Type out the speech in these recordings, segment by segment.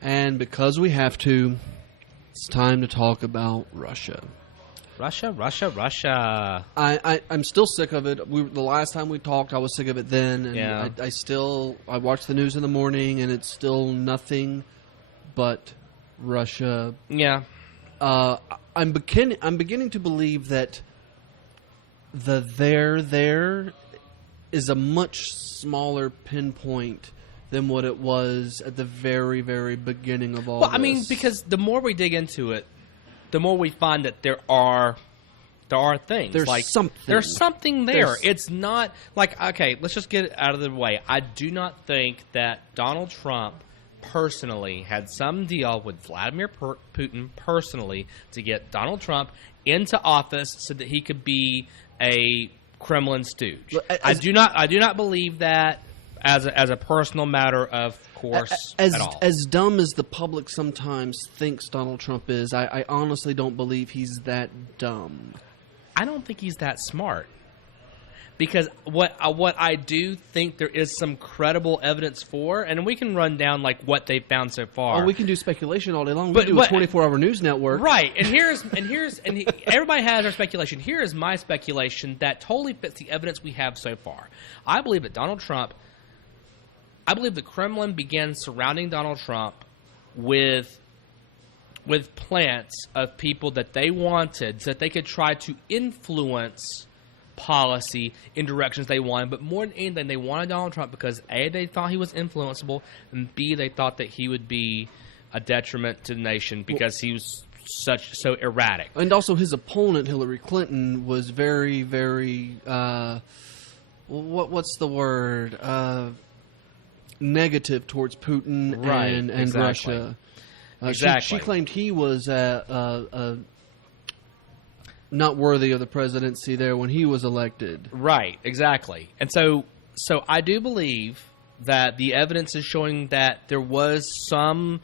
And because we have to, it's time to talk about Russia. Russia. I'm still sick of it. The last time we talked, I was sick of it then. And Yeah. I watch the news in the morning, and it's still nothing but Russia. Yeah. I'm beginning to believe that the there is a much smaller pinpoint than what it was at the very, very beginning of all this. Well, I mean, because the more we dig into it, the more we find that there are things. There's something there. It's not like, okay, let's just get it out of the way. I do not think that Donald Trump personally had some deal with Vladimir Putin personally to get Donald Trump into office so that he could be a Kremlin stooge. I do not believe that as a personal matter, of course, at all. As dumb as the public sometimes thinks Donald Trump is, I honestly don't believe he's that dumb. I don't think he's that smart. Because what I do think there is some credible evidence for, and we can run down like what they've found so far. Oh, we can do speculation all day long. We can do a 24-hour news network, right? And everybody has their speculation. Here is my speculation that totally fits the evidence we have so far. I believe that I believe the Kremlin began surrounding Donald Trump with plants of people that they wanted, so that they could try to influence policy in directions they wanted. But more than anything, they wanted Donald Trump because A, they thought he was influenceable, and B, they thought that he would be a detriment to the nation because he was so erratic. And also his opponent, Hillary Clinton, was very, very what's the word? Negative towards Putin and exactly. Russia. Exactly. She claimed he was not worthy of the presidency there when he was elected. Right, exactly. And so I do believe that the evidence is showing that there was some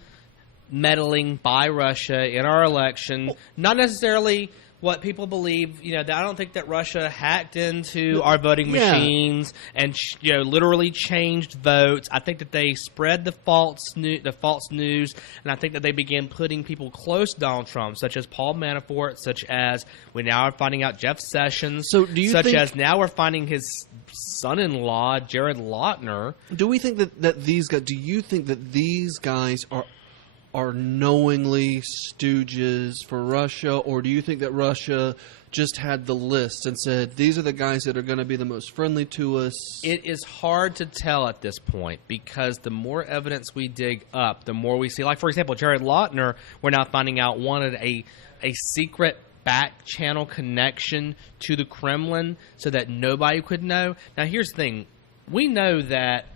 meddling by Russia in our election. Not necessarily what people believe. I don't think that Russia hacked into our voting machines and literally changed votes. I think that they spread the false news, and I think that they began putting people close to Donald Trump, such as Paul Manafort, such as we now are finding out Jeff Sessions, as now we're finding his son-in-law Jared Lautner. Do we think that these guys? Do you think that these guys are knowingly stooges for Russia, or do you think that Russia just had the list and said, these are the guys that are going to be the most friendly to us? It is hard to tell at this point because the more evidence we dig up, the more we see. Like, for example, Jared Lautner, we're now finding out, wanted a secret back channel connection to the Kremlin so that nobody could know. Now, here's the thing. We know that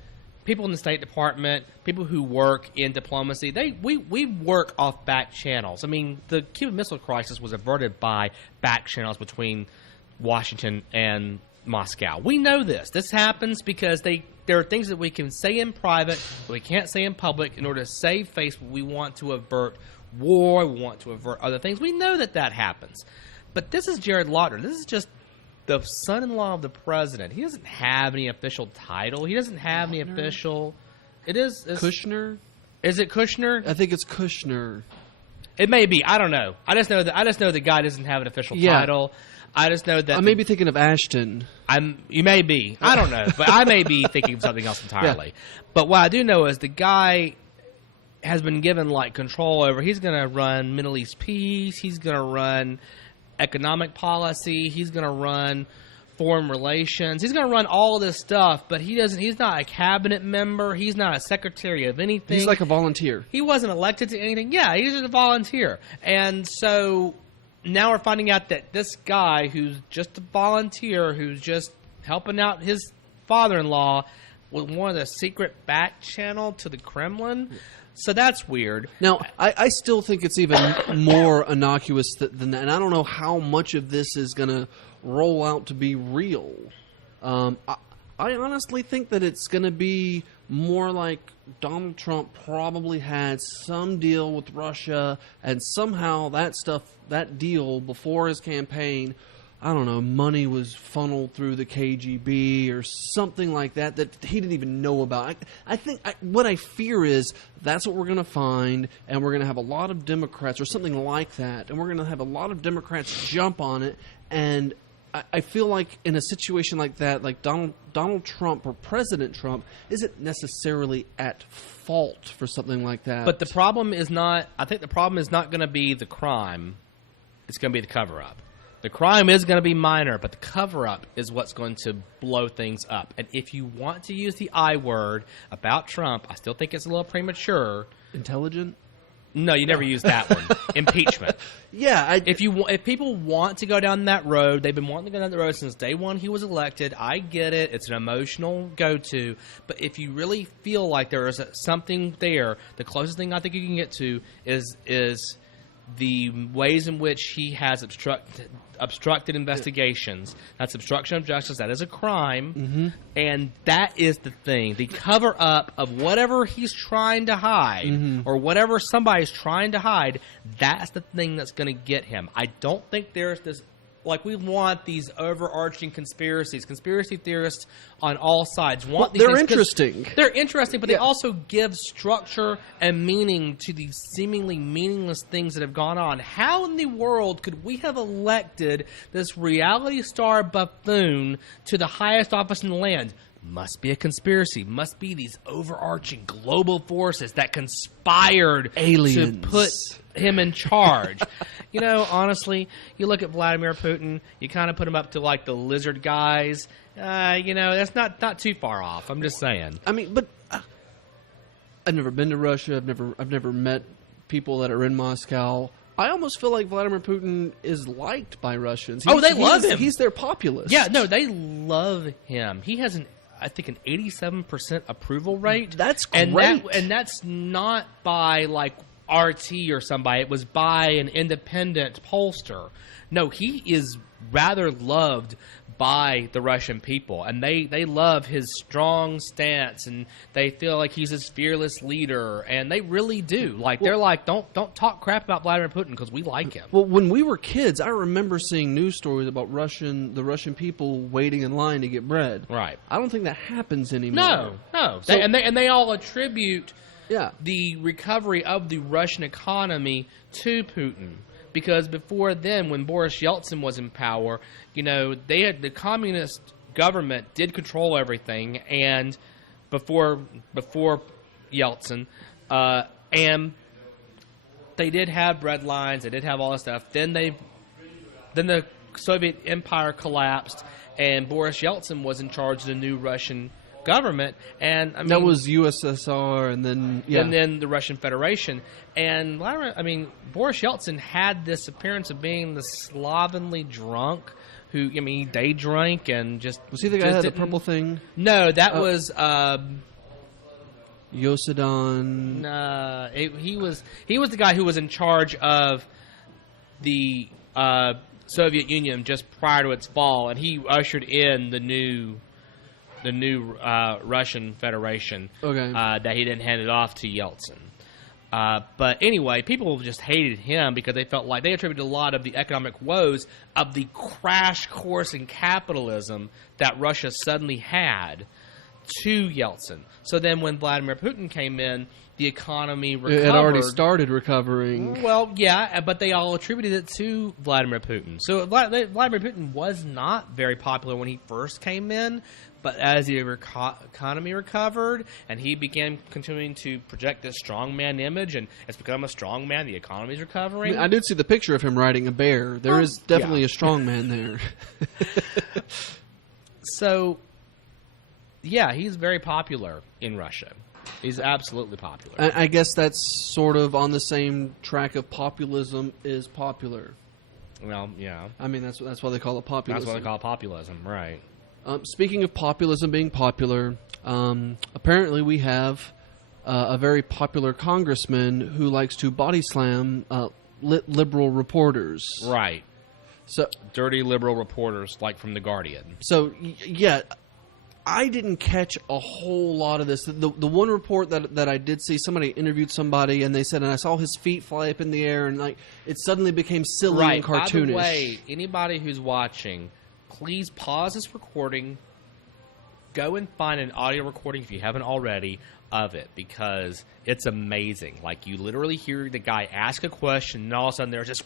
people in the State Department, people who work in diplomacy, we work off back channels. I mean, the Cuban Missile Crisis was averted by back channels between Washington and Moscow. We know this. This happens because there are things that we can say in private that we can't say in public in order to save face. We want to avert war. We want to avert other things. We know that happens. But this is Jared Lautner. This is just the son-in-law of the president. He doesn't have any official title. He doesn't have any official. It's Kushner. Is it Kushner? I think it's Kushner. It may be. I don't know. I just know the guy doesn't have an official title. I just know that I may be thinking of Ashton. You may be. I don't know, but I may be thinking of something else entirely. Yeah. But what I do know is the guy has been given control over. He's going to run Middle East peace. He's going to run economic policy. He's going to run foreign relations. He's going to run all this stuff, but he's not a cabinet member. He's not a secretary of anything. He's like a volunteer. He wasn't elected to anything. Yeah, he's just a volunteer. And so now we're finding out that this guy who's just a volunteer, who's just helping out his father-in-law, was one of the secret back channel to the Kremlin. So that's weird. Now, I still think it's even more innocuous than that, and I don't know how much of this is going to roll out to be real. I honestly think that it's going to be more like Donald Trump probably had some deal with Russia, and somehow that deal before his campaign I don't know, money was funneled through the KGB or something like that he didn't even know about. I think what I fear is that's what we're going to find, and we're going to have a lot of Democrats or something like that, and we're going to have a lot of Democrats jump on it, and I feel like in a situation like that, like Donald Trump or President Trump isn't necessarily at fault for something like that. But the problem is not – I think the problem is not going to be the crime. It's going to be the cover-up. The crime is going to be minor, but the cover-up is what's going to blow things up. And if you want to use the I word about Trump, I still think it's a little premature. Intelligent? No, you never use that one. Impeachment. Yeah. If people want to go down that road, they've been wanting to go down that road since day one he was elected. I get it. It's an emotional go-to. But if you really feel like there is something there, the closest thing I think you can get to is the ways in which he has obstructed investigations. That's obstruction of justice. That is a crime. Mm-hmm. And that is the thing. The cover-up of whatever he's trying to hide or whatever somebody's trying to hide, that's the thing that's going to get him. I don't think there's this... Like, we want these overarching conspiracies. Conspiracy theorists on all sides want these they're things interesting. They're interesting, but they also give structure and meaning to these seemingly meaningless things that have gone on. How in the world could we have elected this reality star buffoon to the highest office in the land? Must be a conspiracy. Must be these overarching global forces that conspired aliens to put him in charge. You know, honestly, you look at Vladimir Putin, you kind of put him up to like the lizard guys. You know, that's not too far off. I'm just saying. I mean, but I've never been to Russia. I've never met people that are in Moscow. I almost feel like Vladimir Putin is liked by Russians. They love him. He's their populist. Yeah, no, they love him. He has I think an 87% approval rate. That's great. And that's not by like RT or somebody. It was by an independent pollster. No, he is rather loved by the Russian people, and they love his strong stance, and they feel like he's this fearless leader, and they really do. Like, they're like, don't talk crap about Vladimir Putin because we like him. Well, when we were kids, I remember seeing news stories about the Russian people waiting in line to get bread. Right. I don't think that happens anymore. No. So, They all attribute yeah, the recovery of the Russian economy to Putin. Because before then, when Boris Yeltsin was in power, you know, the communist government did control everything, and before Yeltsin, and they did have bread lines, they did have all that stuff. Then the Soviet Empire collapsed, and Boris Yeltsin was in charge of the new Russian government, and I mean, that was USSR, and then the Russian Federation. And Boris Yeltsin had this appearance of being the slovenly drunk who, I mean, he day drank and just was he the guy that had the purple thing? No, that was Yosidon. He was the guy who was in charge of the Soviet Union just prior to its fall, and he ushered in the new Russian Federation. Okay. That he didn't hand it off to Yeltsin. But anyway, people just hated him because they felt like they attributed a lot of the economic woes of the crash course in capitalism that Russia suddenly had to Yeltsin. So then when Vladimir Putin came in, the economy recovered. It had already started recovering. Well, yeah, but they all attributed it to Vladimir Putin. So Vladimir Putin was not very popular when he first came in, but as the economy recovered and he began continuing to project this strongman image, and it's become a strongman, the economy's recovering. I did see the picture of him riding a bear. There is definitely a strongman there. So, yeah, he's very popular in Russia. He's absolutely popular. I guess that's sort of on the same track of populism is popular. Well, yeah. I mean, that's why they call it populism. That's why they call it populism, right. Speaking of populism being popular, apparently we have a very popular congressman who likes to body slam liberal reporters. Right. So dirty liberal reporters like from The Guardian. So, yeah, I didn't catch a whole lot of this. The one report that I did see, somebody interviewed somebody, and they said, and I saw his feet fly up in the air, and like it suddenly became silly and cartoonish. By the way, anybody who's watching, please pause this recording, go and find an audio recording if you haven't already of it, because it's amazing. Like, you literally hear the guy ask a question, and all of a sudden there's this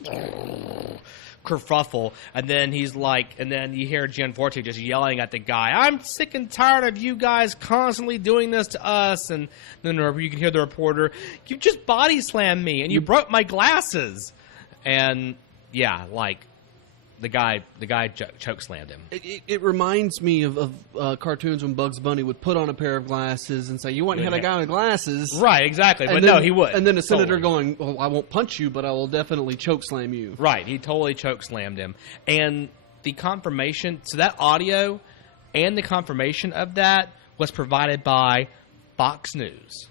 kerfuffle, and then he's like, and then you hear Gianforte just yelling at the guy, "I'm sick and tired of you guys constantly doing this to us." And then you can hear the reporter, "You just body slammed me, and you broke my glasses." And yeah, like, the guy choke slammed him. It reminds me of cartoons when Bugs Bunny would put on a pair of glasses and say, "You want to hit a guy with glasses?" Right, exactly. But then, no, he would. And then a senator going, "Well, I won't punch you, but I will definitely choke slam you." Right, he totally choke slammed him. And the confirmation, so that audio and the confirmation of that was provided by Fox News.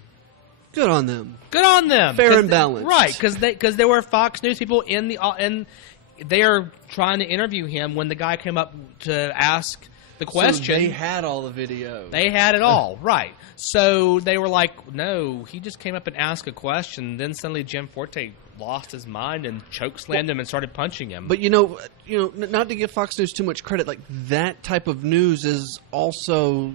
Good on them. Good on them. Fair and balanced. Right, because there were Fox News people in the they are trying to interview him when the guy came up to ask the question. So they had all the video. They had it all, right. So they were like, "No, he just came up and asked a question." Then suddenly Gianforte lost his mind and chokeslammed him and started punching him. But not to give Fox News too much credit, like that type of news is also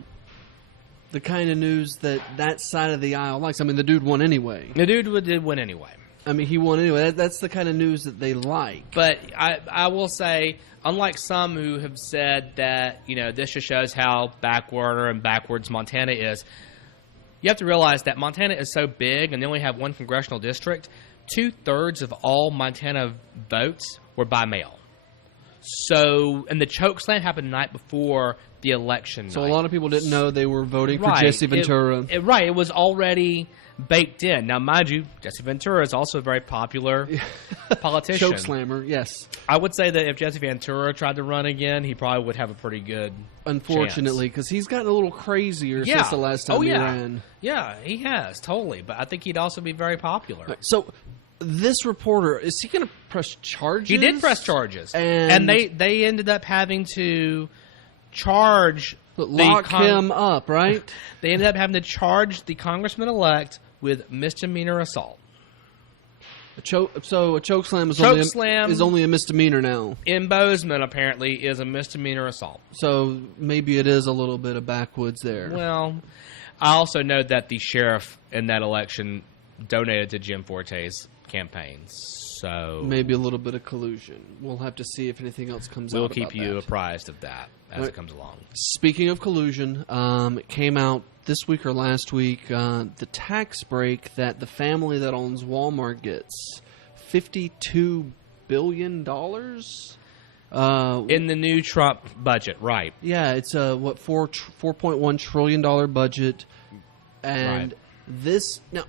the kind of news that side of the aisle likes. I mean, the dude won anyway. The dude did win anyway. I mean, he won anyway. That's the kind of news that they like. But I will say, unlike some who have said that, this just shows how backwards Montana is, you have to realize that Montana is so big and they only have one congressional district. 2/3 of all Montana votes were by mail. So, and the choke slam happened the night before the election So night. a lot of people didn't know they were voting for Jesse Ventura. It was already baked in. Now, mind you, Jesse Ventura is also a very popular politician. Choke slammer, yes. I would say that if Jesse Ventura tried to run again, he probably would have a pretty good Unfortunately, because he's gotten a little crazier since the last time he ran. Yeah, he has, totally. But I think he'd also be very popular. Right, so this reporter, is he going to press charges? He did press charges. And they ended up having to charge... Lock him up, right? They ended up having to charge the congressman-elect with misdemeanor assault. A choke slam is only a misdemeanor now. Embezzlement, apparently, is a misdemeanor assault. So maybe it is a little bit of backwoods there. Well, I also know that the sheriff in that election donated to Gianforte's campaign. So maybe a little bit of collusion. We'll have to see if anything else comes out. We'll keep you apprised of that as it comes along. Speaking of collusion, it came out this week or last week, the tax break that the family that owns Walmart gets, $52 billion? In the new Trump budget, right. Yeah, it's a, $4.1 trillion budget. And this... Now,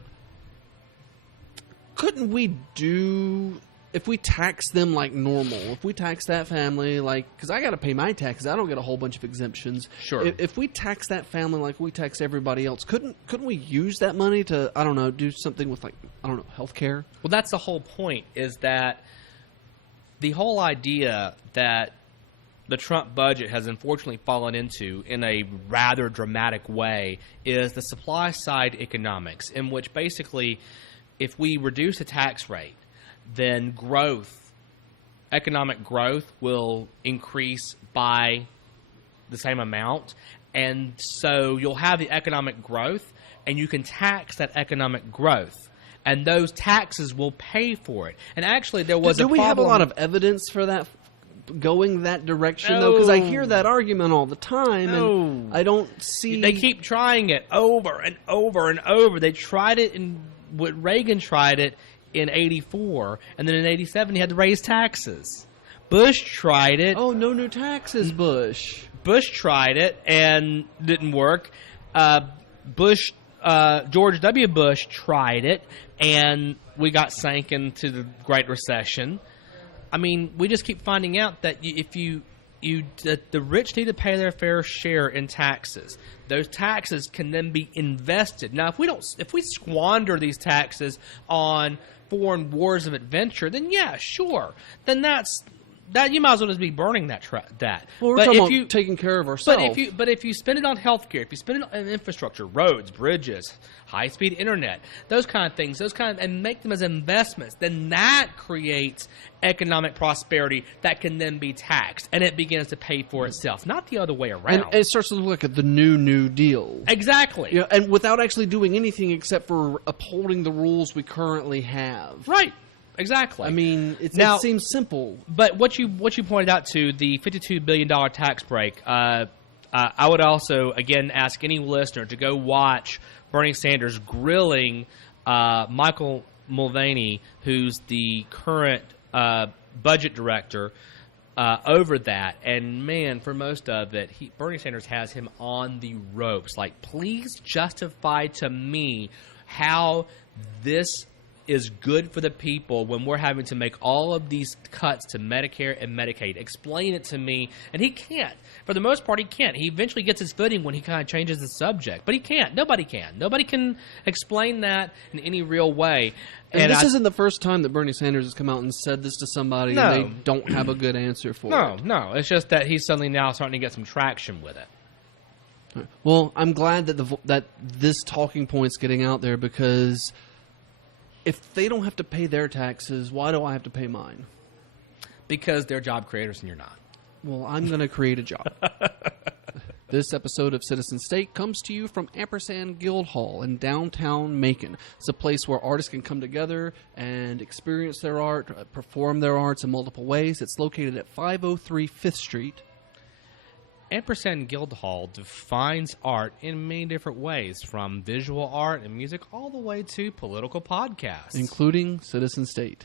couldn't we do... If we tax them like normal, if we tax that family like... Because I got to pay my taxes. I don't get a whole bunch of exemptions. Sure. If we tax that family like we tax everybody else, couldn't we use that money to, I don't know, do something with, like, I don't know, healthcare? Well, that's the whole point, is that the whole idea that the Trump budget has unfortunately fallen into in a rather dramatic way is the supply side economics, in which basically if we reduce the tax rate, then economic growth will increase by the same amount. And so you'll have the economic growth, and you can tax that economic growth. And those taxes will pay for it. And actually, there was a problem. Do we have a lot of evidence for that going that direction, though? Because I hear that argument all the time, and I don't see... They keep trying it over and over and over. They tried it Reagan tried it in 84, and then in 87 he had to raise taxes. Bush tried it. Oh, no new taxes, Bush. Bush tried it and didn't work. George W. Bush tried it, and we got sank into the Great Recession. I mean, we just keep finding out that the rich need to pay their fair share in taxes. Those taxes can then be invested. Now, if we squander these taxes on foreign wars of adventure, then yeah, sure. Then that's that you might as well just be burning that. Well, we're but talking if about you, taking care of ourselves. But if you spend it on healthcare, if you spend it on infrastructure, roads, bridges, high-speed internet, those kind of things, and make them as investments, then that creates economic prosperity that can then be taxed, and it begins to pay for itself, not the other way around. And it starts to look like the New Deal. Exactly. You know, and without actually doing anything except for upholding the rules we currently have. Right. Exactly. I mean, it seems simple. But what you pointed out to the $52 billion tax break, I would also, again, ask any listener to go watch Bernie Sanders grilling Michael Mulvaney, who's the current budget director, over that. And, man, for most of it, Bernie Sanders has him on the ropes. Like, please justify to me how this is good for the people when we're having to make all of these cuts to Medicare and Medicaid. Explain it to me. And he can't. For the most part, he can't. He eventually gets his footing when he kind of changes the subject. But he can't. Nobody can. Nobody can explain that in any real way. And this isn't the first time that Bernie Sanders has come out and said this to somebody and they don't have a good answer for it. No. It's just that he's suddenly now starting to get some traction with it. Well, I'm glad that this talking point's getting out there, because if they don't have to pay their taxes, why do I have to pay mine? Because they're job creators and you're not. Well, I'm going to create a job. This episode of Citizen State comes to you from Ampersand Guild Hall in downtown Macon. It's a place where artists can come together and experience their art, perform their arts in multiple ways. It's located at 503 5th Street. Ampersand Guild Hall defines art in many different ways, from visual art and music all the way to political podcasts. Including Citizen State.